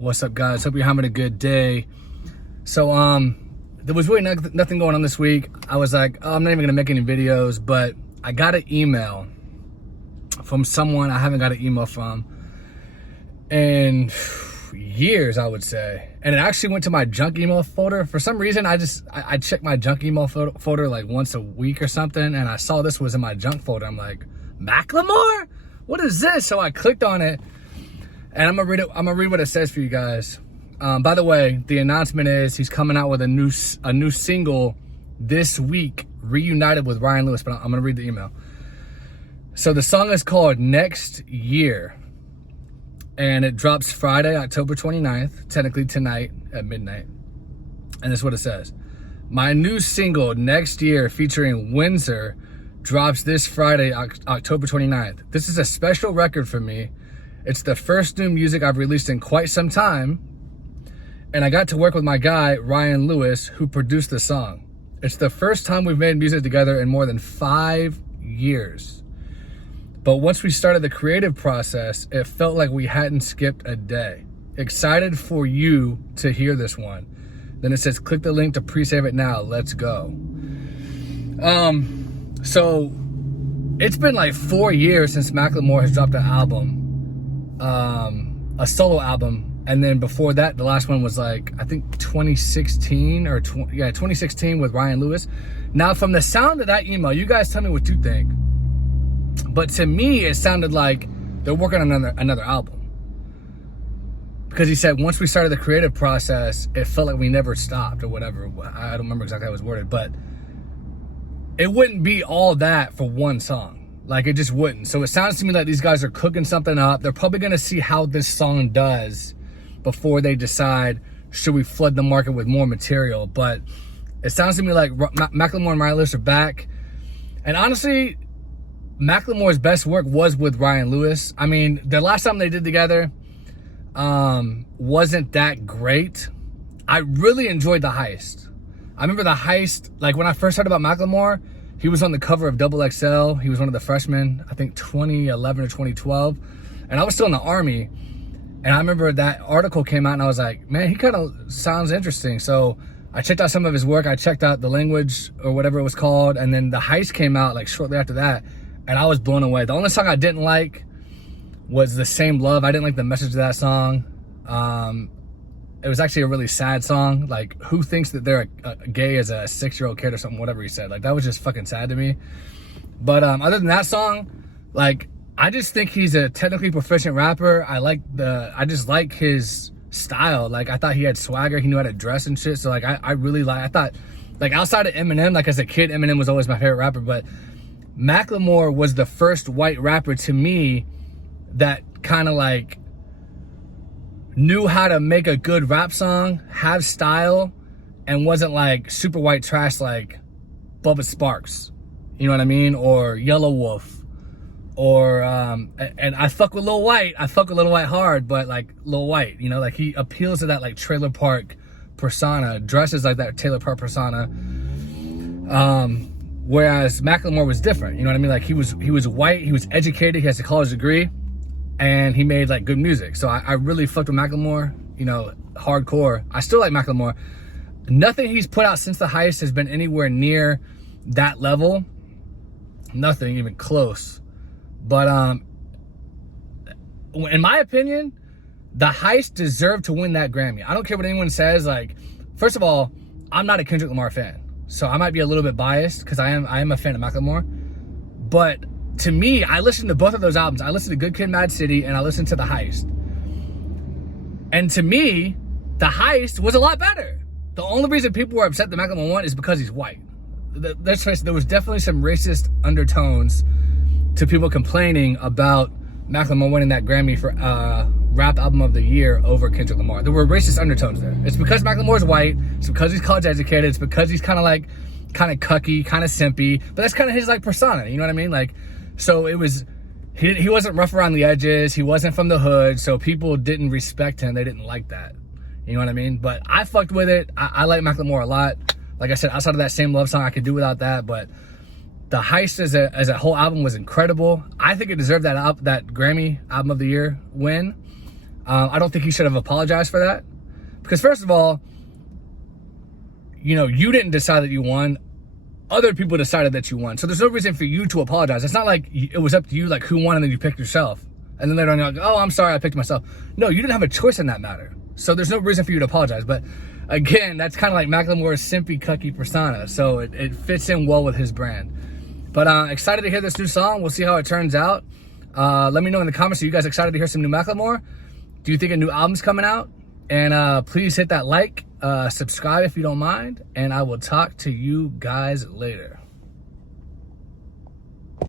What's up, guys? Hope you're having a good day. So there was really nothing going on this week. I was like, oh, I'm not even gonna make any videos, but I got an email from someone I haven't got an email from in years, I would say. And it actually went to my junk email folder. For some reason, I check my junk email folder like once a week or something, and I saw this was in my junk folder. I'm like, Macklemore? What is this? So I clicked on it, and I'm gonna read what it says for you guys. By the way, the announcement is he's coming out with a new single this week, Reunited with Ryan Lewis, but I'm gonna read the email. So the song is called Next Year, and it drops Friday, October 29th, technically tonight at midnight. And this is what it says. My new single, Next Year, featuring Windsor, drops this Friday, October 29th. This is a special record for me. It's the first new music I've released in quite some time, and I got to work with my guy, Ryan Lewis, who produced the song. It's the first time we've made music together in more than 5 years. But once we started the creative process, it felt like we hadn't skipped a day. Excited for you to hear this one. Then it says, click the link to pre-save it now. Let's go. So it's been like 4 years since Macklemore has dropped an album. A solo album, and then before that the last one was like I think 2016 or 2016 with Ryan Lewis. Now from the sound of that email, you guys tell me what you think, but to me it sounded like they're working on another album, because he said once we started the creative process it felt like we never stopped or whatever. I don't remember exactly how it was worded, but it wouldn't be all that for one song. Like, it just wouldn't. So it sounds to me like these guys are cooking something up. They're probably going to see how this song does before they decide, should we flood the market with more material? But it sounds to me like Macklemore and Ryan Lewis are back. And honestly, Macklemore's best work was with Ryan Lewis. I mean, the last time they did together wasn't that great. I really enjoyed The Heist. I remember The Heist, like when I first heard about Macklemore, he was on the cover of XXL. He was one of the freshmen, I think 2011 or 2012. And I was still in the Army. And I remember that article came out and I was like, man, he kind of sounds interesting. So I checked out some of his work. I checked out The Language or whatever it was called. And then The Heist came out like shortly after that. And I was blown away. The only song I didn't like was The Same Love. I didn't like the message of that song. It was actually a really sad song. Like, who thinks that they're gay as a 6-year-old kid or something, whatever he said. Like, that was just fucking sad to me. But other than that song, like, I just think he's a technically proficient rapper. I just like his style. Like, I thought he had swagger. He knew how to dress and shit. So, like, I really I thought, like, outside of Eminem, like, as a kid, Eminem was always my favorite rapper. But Macklemore was the first white rapper to me that kind of, like, knew how to make a good rap song, have style, and wasn't like super white trash like Bubba Sparks, you know what I mean, or Yellow Wolf, or and I fuck with Lil White. I fuck with Lil White hard, but like Lil White, you know, like he appeals to that like trailer park persona, dresses like that trailer park persona. Whereas Macklemore was different, you know what I mean? Like he was white, he was educated, he has a college degree, and he made like good music. So I really fucked with Macklemore, you know, hardcore. I still like Macklemore. Nothing he's put out since The Heist has been anywhere near that level. Nothing even close. But in my opinion, The Heist deserved to win that Grammy. I don't care what anyone says. Like, first of all, I'm not a Kendrick Lamar fan, so I might be a little bit biased because I am a fan of Macklemore. But to me, I listened to both of those albums. I listened to Good Kid, Mad City, and I listened to The Heist. And to me, The Heist was a lot better. The only reason people were upset that Macklemore won is because he's white. Let's face it, there was definitely some racist undertones to people complaining about Macklemore winning that Grammy for Rap Album of the Year over Kendrick Lamar. There were racist undertones there. It's because Macklemore's white. It's because he's college educated. It's because he's kind of cucky, kind of simpy. But that's kind of his like persona. You know what I mean? Like, so it was, he wasn't rough around the edges. He wasn't from the hood. So people didn't respect him. They didn't like that. You know what I mean? But I fucked with it. I like Macklemore a lot. Like I said, outside of that Same Love song, I could do without that. But The Heist as a whole album was incredible. I think it deserved that Grammy Album of the Year win. I don't think he should have apologized for that. Because first of all, you know, you didn't decide that you won. Other people decided that you won. So there's no reason for you to apologize. It's not like it was up to you, like who won and then you picked yourself. And then later on you're like, oh, I'm sorry, I picked myself. No, you didn't have a choice in that matter. So there's no reason for you to apologize. But again, that's kind of like Macklemore's simpy cucky persona. So it fits in well with his brand. But excited to hear this new song. We'll see how it turns out. Let me know in the comments, are you guys excited to hear some new Macklemore? Do you think a new album's coming out? And please hit that like, subscribe if you don't mind. And I will talk to you guys later.